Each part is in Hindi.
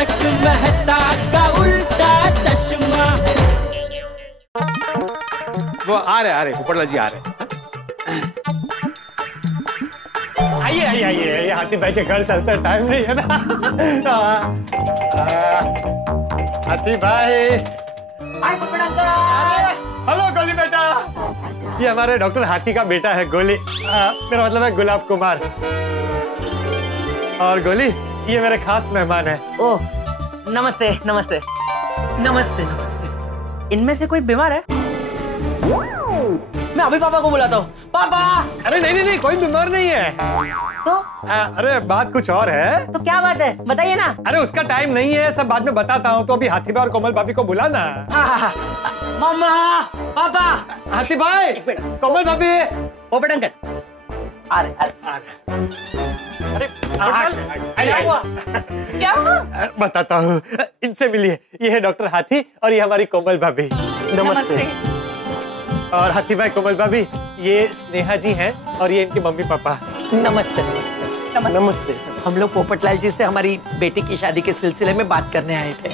तारक मेहता का उल्टा चश्मा। वो आ रहे पोपटलाल जी आ रहे। आइए आइए आइए, हाथी भाई के घर चलते टाइम नहीं है ना। हाथी भाई। हेलो गोली बेटा, ये हमारे डॉक्टर हाथी का बेटा है गोली। मेरा मतलब है गुलाब कुमार। और गोली ये मेरे खास मेहमान है। ओह नमस्ते नमस्ते नमस्ते नमस्ते। इनमें से कोई बीमार है? मैं अभी पापा को बुलाता हूँ। पापा। अरे नहीं नहीं नहीं, कोई बीमार नहीं है। तो अरे बात कुछ और है। तो क्या बात है बताइए ना। अरे उसका टाइम नहीं है, सब बाद में बताता हूँ। तो अभी हाथी भाई और कोमल भाभी को बुलाना। हाँ। मम्मा पापा। हाथी भाई कोमल भाभी। पोपट अंकल आ रहे। क्या हुआ? बताता हूँ, इनसे मिलिए। ये है डॉक्टर हाथी और ये हमारी कोमल भाभी। नमस्ते। और हाथी भाई कोमल भाभी ये स्नेहा जी हैं और ये इनके मम्मी पापा। नमस्ते नमस्ते नमस्ते। हम लोग पोपटलाल जी से हमारी बेटी की शादी के सिलसिले में बात करने आए थे।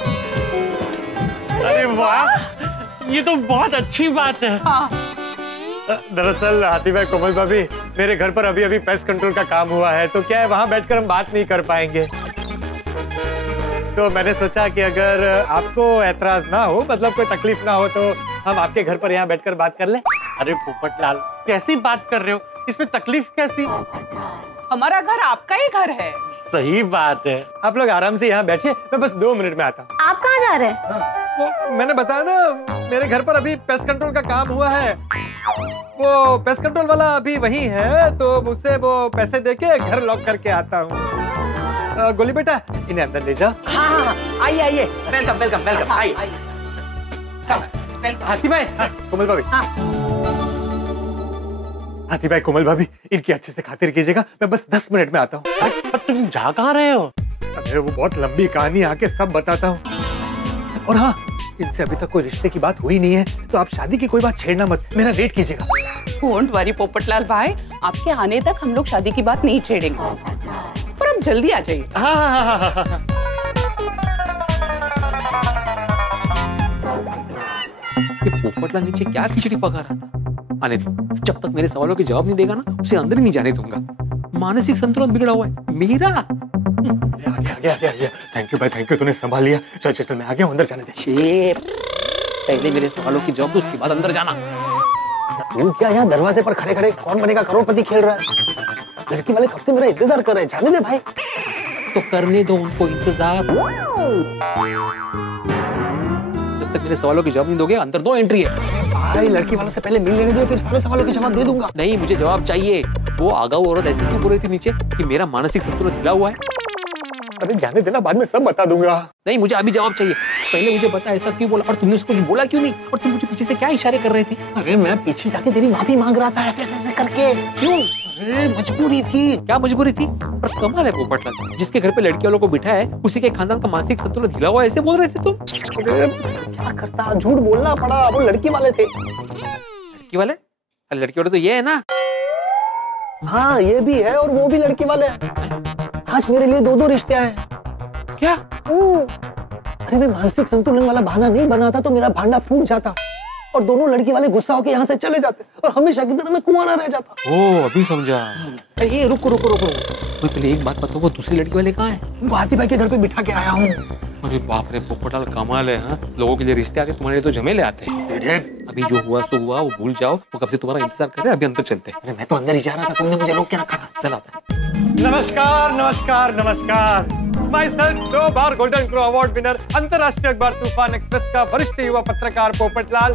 अरे वाह, ये तो बहुत अच्छी बात है। हाँ। दरअसल हाथी भाई कोमल भाभी, मेरे घर पर अभी अभी पेस्ट कंट्रोल का काम हुआ है, तो क्या है वहाँ बैठकर हम बात नहीं कर पाएंगे। तो मैंने सोचा कि अगर आपको ऐतराज ना हो, मतलब कोई तकलीफ ना हो, तो हम आपके घर पर यहाँ बैठकर बात कर लें। अरे पोपटलाल कैसी बात कर रहे हो, इसमें तकलीफ कैसी? हमारा घर आपका ही घर है। सही बात है। आप लोग आराम से यहाँ बैठिए, मैं बस 2 मिनट में आता हूँ। आप कहाँ जा रहे हैं? वो मैंने बताया ना, मेरे घर पर अभी पेस्ट कंट्रोल का काम हुआ है। वो पेस्ट कंट्रोल वाला अभी वही है, तो मुझसे वो पैसे देके घर लॉक करके आता हूँ। गोली बेटा इन्हें अंदर ले जाओ। हाँ आइए आइए, वेलकम वेलकम वेलकम। आइए। हाथी भाई कोमल भाभी। हाथी भाई कोमल भाभी, इनकी अच्छे से खातिर कीजिएगा, मैं बस 10 मिनट में आता हूँ। तुम जा कहाँ रहे हो? अरे वो बहुत लंबी कहानी, आके सब बताता हूँ। और हाँ, इनसे अभी तक कोई रिश्ते की बात हुई नहीं है, तो आप शादी की कोई बात छेड़ना मत, मेरा वेट कीजिएगा। डोंट वरी पोपटलाल भाई, आपके आने तक हम लोग शादी की बात नहीं छेड़ेंगे, पर आप जल्दी आ जाइए। हाँ। पोपटलाल नीचे क्या खिचड़ी पका रहा था? आने दो, जब तक मेरे सवालों के जवाब नहीं देगा ना, उसे अंदर ही नहीं जाने दूंगा। मानसिक संतुलन बिगड़ा हुआ है मेरा। आ गया। थैंक यू भाई, थैंक यू, तूने संभाल लिया। चल मैं आ गया हूँ, अंदर जाने दे। पहले मेरे सवालों की जवाब दो, उसके बाद अंदर जाना। तू क्या यहाँ दरवाजे पर खड़े खड़े कौन बनेगा करोड़पति खेल रहा है? लड़की वाले कब से मेरा इंतजार कर रहे हैं, जाने दे भाई। तो करने दो उनको इंतजार। जब तक मेरे सवालों के जवाब नहीं दोगे, अंदर दो एंट्री है। भाई लड़की वालों से पहले मिल लेने दो, फिर सारे सवालों के जवाब दे दूंगा। नहीं, मुझे जवाब चाहिए। वो आगाऊ औरत ऐसे क्यों बोल रही थी नीचे कि मेरा मानसिक संतुलन हिला हुआ है? अरे जाने देना, बाद में सब बता दूंगा। नहीं, मुझे अभी जवाब चाहिए। पहले मुझे बता ऐसा क्यों बोला, और तुमने उसको कुछ बोला क्यों नहीं, और तुम मुझे पीछे से क्या इशारे कर रहे थे? अरे मैं पीछे जाके तेरी माफी मांग रहा था, ऐसे करके। क्यों? अरे मजबूरी थी। क्या मजबूरी थी? पर कमाल है पोपटलाल, जिसके घर पे लड़की वालों को बिठा है, उसी के खानदान का मानसिक संतुलन हिला हुआ, ऐसे बोल रहे थे तुम? अरे क्या करता, झूठ बोलना पड़ा, वो लड़की वाले थे। लड़की वाले? अरे लड़की वाले तो ये है ना। हाँ ये भी है, और वो भी लड़की वाले। आज मेरे लिए 2 रिश्ते आए। क्या? अरे मैं मानसिक संतुलन वाला बहाना नहीं बनाता तो मेरा भांडा फूट जाता, और दोनों लड़की वाले गुस्सा होकर यहाँ से चले जाते, और हमेशा की तरह मैं कुंवारा रह जाता। ओ अभी समझा। ये रुको, मैं पहले एक बात बताओ, वो दूसरी लड़की वाले कहाँ है? उनको हाथी भाई के घर पे बिठा के आया हूँ। अरे बाप रे पोपटलाल, कमाल है। हाँ, लोगों के लिए रिश्ते आते, तुम्हारे लिए तो झमेले आते हैं। अभी जो हुआ सो हुआ, वो भूल जाओ। वो कब से तुम्हारा इंतजार कर रहे हैं, अभी अंदर चलते हैं। अरे मैं तो अंदर ही जा रहा था, तुमने मुझे रोक के रखा था। चल आता। नमस्कार। My self 2 bar golden crow award winner, अंतरराष्ट्रीय अखबार तूफान एक्सप्रेस का वरिष्ठ युवा पत्रकार पोपटलाल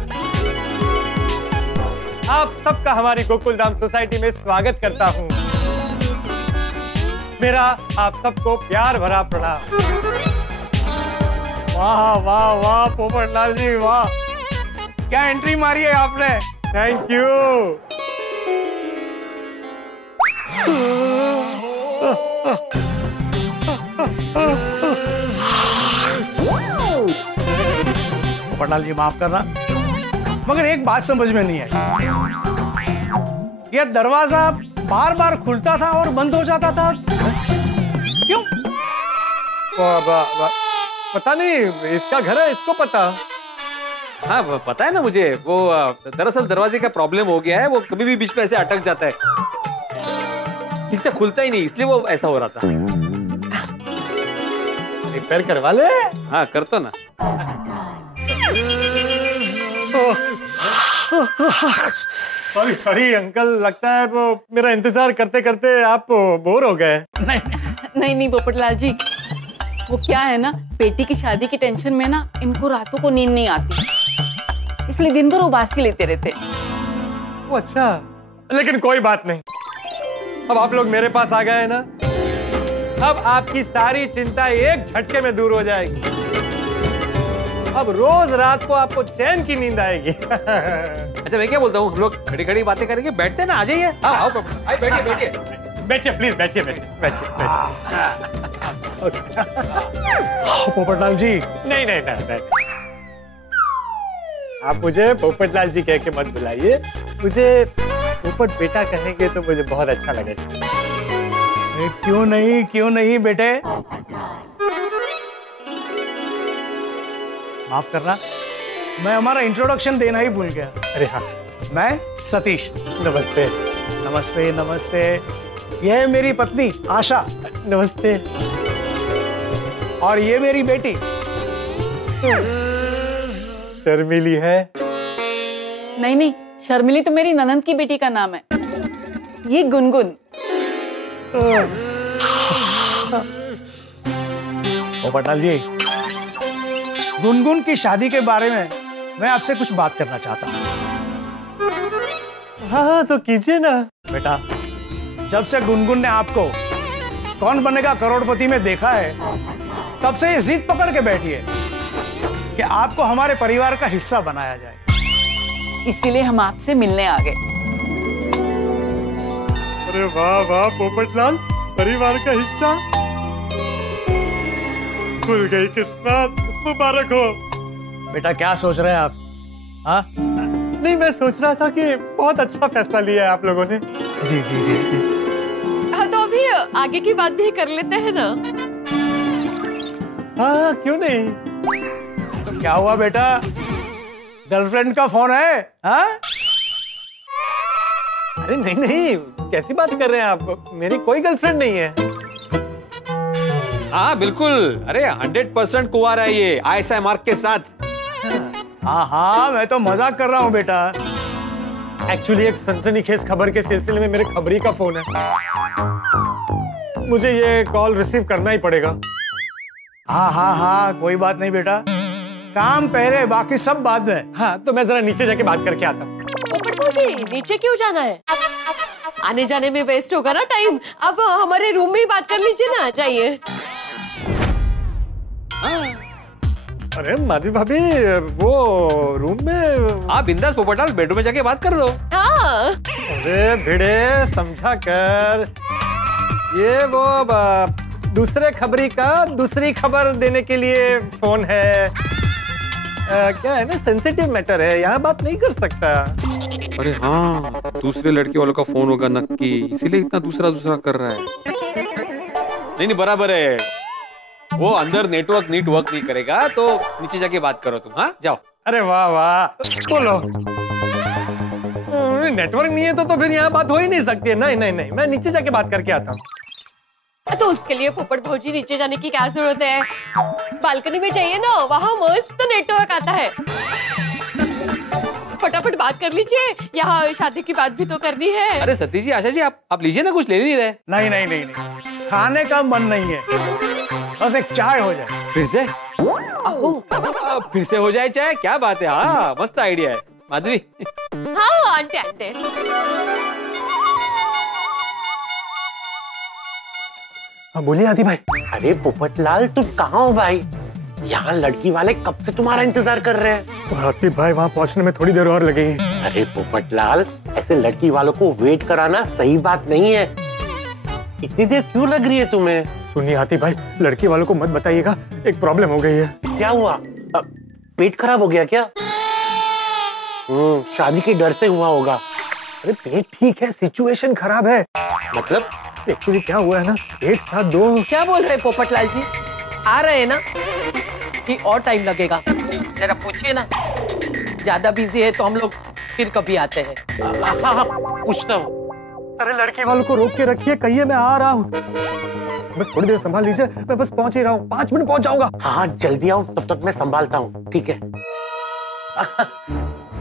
आप सबका हमारी गोकुलधाम सोसाइटी में स्वागत करता हूँ। मेरा आप सबको प्यार भरा प्रणाम। वाह पोपटलाल जी, वाह क्या एंट्री मारी है आपने। Thank you. पोपटलाल जी माफ करना, मगर एक बात समझ में नहीं आई। यह दरवाजा बार बार खुलता था और बंद हो जाता था, क्यों? पता नहीं, इसका घर है, इसको पता। हाँ पता है ना मुझे, वो दरअसल दरवाजे का प्रॉब्लम हो गया है, वो कभी भी बीच में ऐसे अटक जाता है, ठीक से खुलता ही नहीं, इसलिए वो ऐसा हो रहा था। रिपेयर करवा ले। हाँ कर तो ना। सॉरी सॉरी अंकल, लगता है वो मेरा इंतजार करते करते आप बोर हो गए। नहीं पोपटलाल जी, वो क्या है ना, बेटी की शादी की टेंशन में ना इनको रातों को नींद नहीं आती, इसलिए दिन भर उबासी लेते रहते। वो अच्छा, लेकिन कोई बात नहीं, अब आप लोग मेरे पास आ गए ना, अब आपकी सारी चिंता एक झटके में दूर हो जाएगी। अब रोज रात को आपको चैन की नींद आएगी। अच्छा मैं क्या बोलता हूँ, हम लोग खड़ी खड़ी बातें करेंगे, बैठते ना, आ जाइए। आओ बैठिए बैठिए बैठिए प्लीज, बैठिए बैठिए बैठिए। पोपटलाल जी। नहीं नहीं नहीं, आप मुझे पोपटलाल जी कह के मत बुलाइए, मुझे पोपट बेटा कहेंगे तो मुझे बहुत अच्छा लगेगा। क्यों नहीं बेटे, माफ करना, मैं हमारा इंट्रोडक्शन देना ही भूल गया। अरे हाँ, मैं सतीश। नमस्ते। नमस्ते नमस्ते, यह है मेरी पत्नी आशा। नमस्ते। और ये मेरी बेटी शर्मिली है। नहीं, शर्मिली तो मेरी ननंद की बेटी का नाम है, ये गुनगुन। पोपटलाल जी, गुनगुन की शादी के बारे में मैं आपसे कुछ बात करना चाहता हूँ। हाँ तो कीजिए ना। बेटा, जब से गुनगुन ने आपको कौन बनेगा करोड़पति में देखा है, तब से ये जिद पकड़ के बैठी है कि आपको हमारे परिवार का हिस्सा बनाया जाए, इसीलिए हम आपसे मिलने आ गए। अरे वाह वाह पोपटलाल, परिवार का हिस्सा, खुल गई किस्मत, मुबारक हो। बेटा क्या सोच रहे हैं आप? हाँ नहीं, मैं सोच रहा था कि बहुत अच्छा फैसला लिया है आप लोगों ने। जी जी जी जी। हाँ तो अभी आगे की बात भी कर लेते हैं ना। हाँ क्यों नहीं। तो क्या हुआ बेटा, गर्लफ्रेंड का फोन है? हाँ? अरे नहीं नहीं, कैसी बात कर रहे हैं आप, मेरी कोई गर्लफ्रेंड नहीं है। हाँ बिल्कुल, अरे 100% कुंवारा है ये, आईएसआई मार्क के साथ। हाँ मैं तो मजाक कर रहा हूँ बेटा। एक्चुअली एक सनसनीखेज खबर के सिलसिले में मेरे खबरी का फोन है, मुझे ये कॉल रिसीव करना ही पड़ेगा। हाँ कोई बात नहीं बेटा, काम पहले बाकी सब बाद में। हाँ तो मैं जरा नीचे जाके बात करके आता हूँ। पोपट जी, नीचे क्यों जाना है? आने जाने में वेस्ट होगा ना टाइम, अब हमारे रूम में ही बात कर लीजिए ना, जाइए। अरे माधवी भाभी, वो रूम में आप बिंदास पोपटलाल बेडरूम में जाके बात कर लो। हाँ। अरे भिड़े समझा कर, ये वो दूसरे खबरी का दूसरी खबर देने के लिए फोन है। क्या है ना, सेंसिटिव मैटर है, यहाँ बात नहीं कर सकता। अरे हाँ, दूसरे लड़के वालों का फोन होगा नक्की, इसीलिए इतना दूसरा कर रहा है। नहीं बराबर है, वो अंदर नेटवर्क नहीं करेगा, तो नीचे जाके बात करो तुम। हाँ जाओ। अरे वाह वाह, बोलो। नेटवर्क नहीं है तो फिर यहाँ बात हो ही नहीं सकती है। नहीं, मैं नीचे जाके बात करके आता हूँ। तो उसके लिए पोपट भौजी नीचे जाने की क्या जरूरत है, बालकनी में जाइए ना, वहाँ मस्त तो नेटवर्क आता है। फटाफट बात कर लीजिए, यहाँ शादी की बात भी तो करनी है। अरे सतीश जी, आशा जी, आप लीजिए ना, कुछ ले नहीं रहे। नहीं, खाने का मन नहीं है, बस एक चाय हो जाए। फिर से हो जाए चाय, क्या बात है। हाँ मस्त आइडिया है माधवी। हाँ आंटे। हाँ बोलिए आदि भाई। अरे पोपटलाल, तुम कहाँ हो भाई? यहाँ लड़की वाले कब से तुम्हारा इंतजार कर रहे हैं। हाथी भाई, वहाँ पहुँचने में थोड़ी देर और लगेगी। अरे पोपटलाल, ऐसे लड़की वालों को वेट कराना सही बात नहीं है, इतनी देर क्यों लग रही है तुम्हें? सुनिए हाथी भाई, लड़की वालों को मत बताइएगा, एक प्रॉब्लम हो गई है। क्या हुआ? पेट खराब हो गया क्या? शादी के डर से हुआ होगा। अरे पेट ठीक है, सिचुएशन खराब है। मतलब एक्चुअली क्या हुआ है ना, एक साथ दो। क्या बोल रहे पोपटलाल जी? आ रहे हैं ना कि और टाइम लगेगा? जरा पूछिए ना, ज्यादा बिजी है तो हम लोग फिर कभी आते हैं। हाँ पूछता हूँ। अरे लड़की वालों को रोक के रखिए, कहिए मैं आ रहा हूँ। बस थोड़ी देर संभाल लीजिए, मैं बस पहुंच ही रहा हूँ, 5 मिनट पहुंच जाऊंगा। हाँ जल्दी आओ, तब तक मैं संभालता हूँ। ठीक है।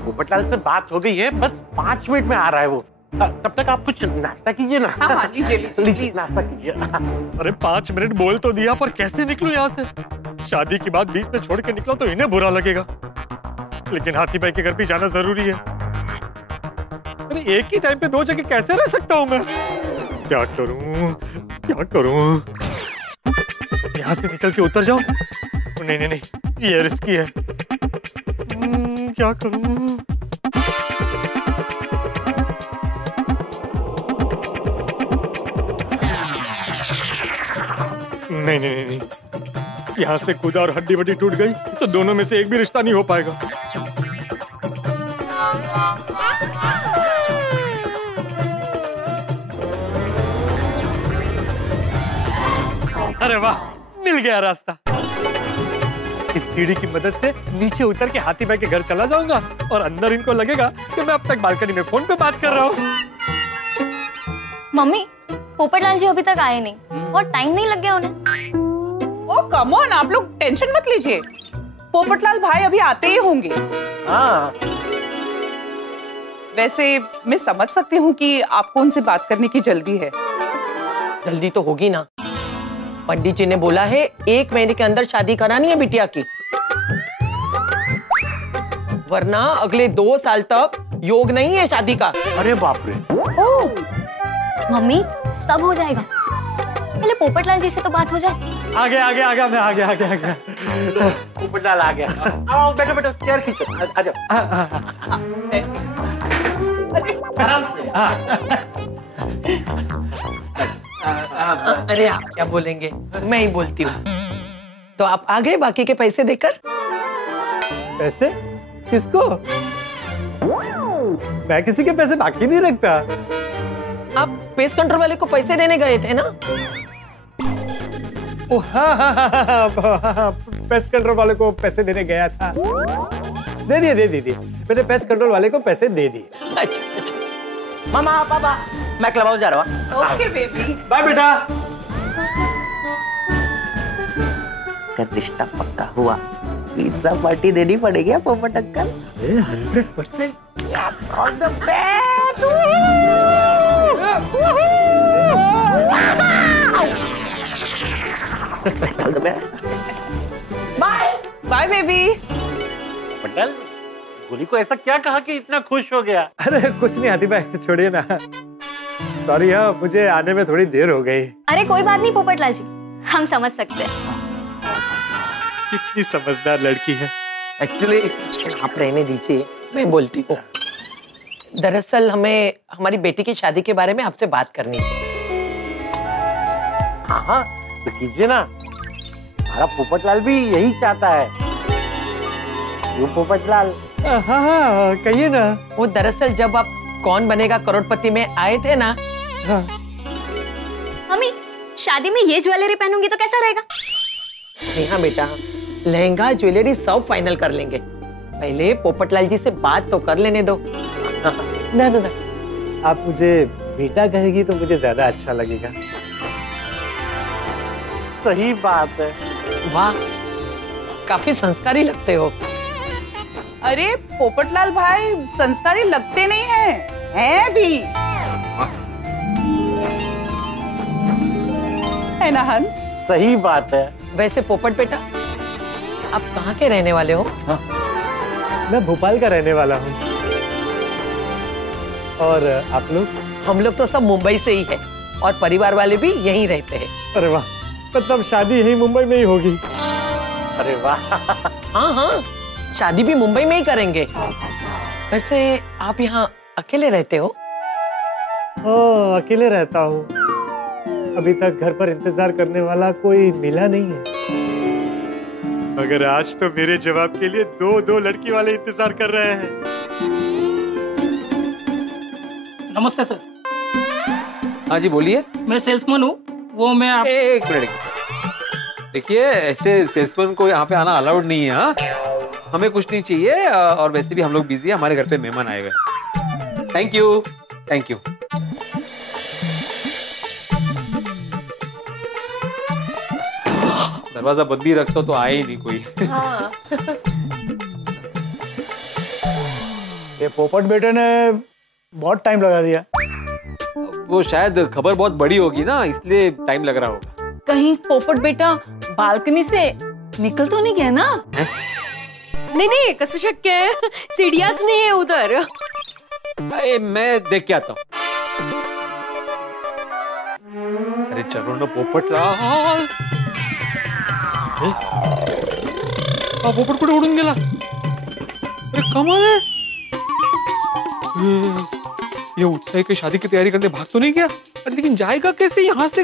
पोपटलाल से बात हो गई है, बस 5 मिनट में आ रहा है वो। तब तक आप कुछ नाश्ता कीजिए ना। हाँ, लीजिए नाश्ता कीजिए। अरे 5 मिनट बोल तो दिया, पर कैसे निकलूं यहाँ से? शादी की बात बीच में छोड़ के निकला तो इन्हें बुरा लगेगा, लेकिन हाथी भाई के घर भी जाना जरूरी है। अरे एक ही टाइम पे 2 जगह कैसे रह सकता हूँ मैं? क्या करूँ क्या करूँ? यहाँ से निकल के उतर जाऊं? नहीं नहीं नहीं, ये रिस्की है। क्या करूँ? नहीं नहीं नहीं, यहाँ से कूदा और हड्डी वड्डी टूट गई तो दोनों में से एक भी रिश्ता नहीं हो पाएगा। अरे वाह, मिल गया रास्ता। इस सीढ़ी की मदद से नीचे उतर के हाथी भाई के घर चला जाऊंगा और अंदर इनको लगेगा कि मैं अब तक बालकनी में फोन पे बात कर रहा हूँ। मम्मी, पोपटलाल जी अभी तक आए नहीं और टाइम नहीं लग गया उन्हें। ओ कम ऑन, आप लोग टेंशन मत लीजिए, पोपटलाल भाई अभी आते ही होंगे। हाँ वैसे मैं समझ सकती हूँ कि आपको उनसे बात करने की जल्दी है। जल्दी तो होगी ना, पंडित जी ने बोला है 1 महीने के अंदर शादी करानी है बिटिया की, वरना अगले 2 साल तक योग नहीं है शादी का। अरे बाप रे। मम्मी सब हो जाएगा, पहले पोपटलाल जी से तो बात हो जाए। आ गया मैं आ गया। पोपटलाल आ गया। आओ बैठो बैठो, चेयर खींचो, आ जाओ। आराम से। अरे आप क्या बोलेंगे, मैं ही बोलती हूँ। तो आप आ गए बाकी के पैसे देकर? पैसे? किसको? मैं किसी के पैसे बाकी नहीं रखता। आप पेस्ट कंट्रोल वाले को पैसे देने गए थे ना? ओह हाँ, पेस्ट कंट्रोल वाले को पैसे देने गया था। दे दिए। मैंने पेस्ट कंट्रोल वाले को पैसे दे दिए। अच्छा। मामा पापा, मैं क्लब हाउस जा रहा हूँ। ओके बेबी, बाय बेटा। अगर रिश्ता पक्का हुआ, पिज्जा पार्टी देनी पड़ेगी Popat uncle. 100%। All the best. All the best. Bye baby. Patel, Goli को ऐसा क्या कहा कि इतना खुश हो गया? अरे कुछ नहीं हाथी भाई, छोड़िए ना। सॉरी हाँ, मुझे आने में थोड़ी देर हो गई। अरे कोई बात नहीं पोपटलाल जी, हम समझ सकते हैं। कितनी समझदार लड़की है। एक्चुअली आप रहने दीजिए, मैं बोलती हूँ। दरअसल हमें हमारी बेटी की शादी के बारे में आपसे बात करनी है। हाँ तो कीजिए ना, हमारा पोपटलाल भी यही चाहता है। वो पोपटलाल। हाँ कहिए ना। वो दरअसल जब आप कौन बनेगा करोड़पति में आए थे ना। हाँ। मम्मी, शादी में ये ज्वेलरी पहनूंगी तो कैसा रहेगा? नेहा बेटा, लहंगा ज्वेलरी सब फाइनल कर लेंगे, पहले पोपटलाल जी से बात तो कर लेने दो। ना, आप मुझे बेटा कहेगी तो मुझे ज्यादा अच्छा लगेगा। सही बात है। वाह, काफी संस्कारी लगते हो। अरे पोपटलाल भाई संस्कारी लगते नहीं हैं भी। है ना हंस? सही बात है। वैसे पोपट बेटा, आप कहाँ के रहने वाले हो? मैं भोपाल का रहने वाला हूँ। और आप लोग? हम लोग तो सब मुंबई से ही है और परिवार वाले भी यहीं रहते हैं। अरे वाह, मतलब शादी यही मुंबई में ही होगी। अरे वाह। हाँ, शादी भी मुंबई में ही करेंगे। वैसे आप यहाँ अकेले रहते हो? अकेले रहता हूँ। अभी तक घर पर इंतजार करने वाला कोई मिला नहीं है, मगर आज तो मेरे जवाब के लिए 2 लड़की वाले इंतजार कर रहे हैं। नमस्ते सर। हाँ जी बोलिए। मैं सेल्समैन हूँ। वो मैं आप... एक मिनट, देखिए ऐसे सेल्समैन को यहाँ पे आना अलाउड नहीं है। हाँ? हमें कुछ नहीं चाहिए और वैसे भी हम लोग बिजी हैं, हमारे घर पे मेहमान आए हुए। Thank you, thank you. दरवाजा बंद ही रखता तो आए ही नहीं कोई। हाँ। ये पोपट बेटे ने बहुत टाइम लगा दिया। वो शायद खबर बहुत बड़ी होगी ना, इसलिए टाइम लग रहा होगा। कहीं पोपट बेटा बालकनी से निकल तो नहीं गया ना? नहीं नहीं, कसं शक्य है, सीढ़ियाच नहीं है उधर। अरे मैं देख के आता हूँ। अरे चलो ना पोपट ला। पोपट कुठे उडून गेला? अरे कमाल है। ये उत्साही की शादी की तैयारी करने भाग तो नहीं गया, लेकिन जाएगा कैसे यहाँ से?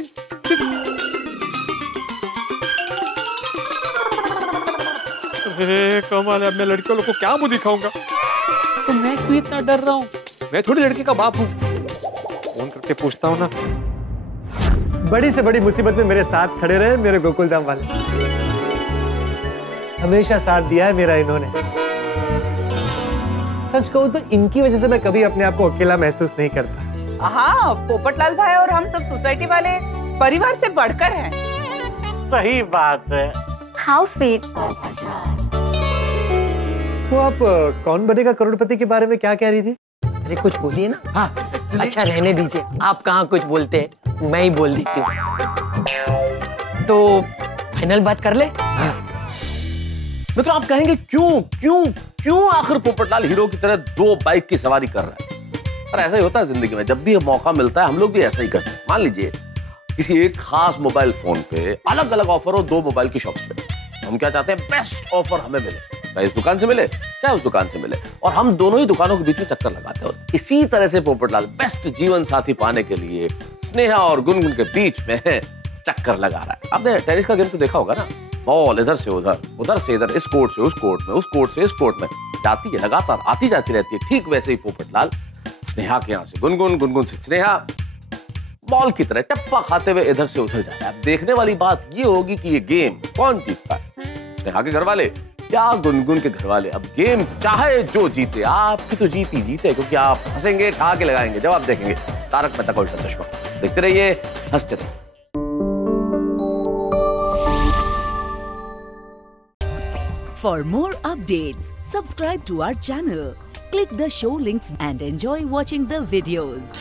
अरे कमाल है, अब मैं लड़के लोगों को क्या मुंह दिखाऊंगा? तो मैं क्यों इतना डर रहा हूँ? मैं थोड़ी लड़के का बाप हूँ। फोन करके पूछता हूँ ना। बड़ी से बड़ी मुसीबत में मेरे साथ खड़े रहे मेरे गोकुल धाम वाले, हमेशा साथ दिया है मेरा इन्होंने। सच कहूँ तो इनकी वजह से मैं कभी अपने आप को अकेला महसूस नहीं करता। हाँ, पोपटलाल भाई और हम सब सोसाइटी वाले परिवार से बढ़कर हैं। सही बात है। How sweet. तो आप कौन बनेगा करोड़पति के बारे में क्या कह रही थी? अरे कुछ बोलिए ना। हाँ अच्छा रहने दीजिए, आप कहाँ कुछ बोलते हैं, मैं ही बोल देती हूँ। तो फाइनल बात कर ले। मित्रों, आप कहेंगे क्यों क्यों क्यों आखिर पोपटलाल हीरो की तरह 2 बाइक की सवारी कर रहा है? पर ऐसा ही होता है जिंदगी में, जब भी मौका मिलता है हम लोग भी ऐसा ही करते हैं। मान लीजिए किसी एक खास मोबाइल फोन पे अलग अलग ऑफर हो 2 मोबाइल की शॉप्स पे, हम क्या चाहते हैं, बेस्ट ऑफर हमें मिले, चाहे इस दुकान से मिले चाहे उस दुकान से मिले, और हम दोनों ही दुकानों के बीच में चक्कर लगाते हैं। इसी तरह से पोपटलाल बेस्ट जीवन साथी पाने के लिए स्नेहा और गुनगुन के बीच में चक्कर लगा रहा है। आपने टेनिस का गेम तो देखा होगा ना, बॉल इधर से उधर, उधर से इधर, इस कोर्ट से उस कोर्ट में, उस कोर्ट से इस कोर्ट में जाती है, लगातार आती जाती रहती है। ठीक वैसे ही पोपटलाल स्नेहा के यहाँ से गुनगुन, गुनगुन से स्नेहा, बॉल की तरह टप्पा खाते हुए इधर से उधर जा रहा है। अब देखने वाली बात ये होगी कि ये गेम कौन जीतता है, स्नेहा के घर वाले या गुनगुन के घर वाले। अब गेम चाहे जो जीते, आपकी तो जीत ही जीते, क्योंकि आप हंसेंगे, ठहाके लगाएंगे जब आप देखेंगे तारक मेहता का उल्टा चश्मा। देखते रहिए, हंसते रहिए। For more updates, subscribe to our channel, click the show links and enjoy watching the videos.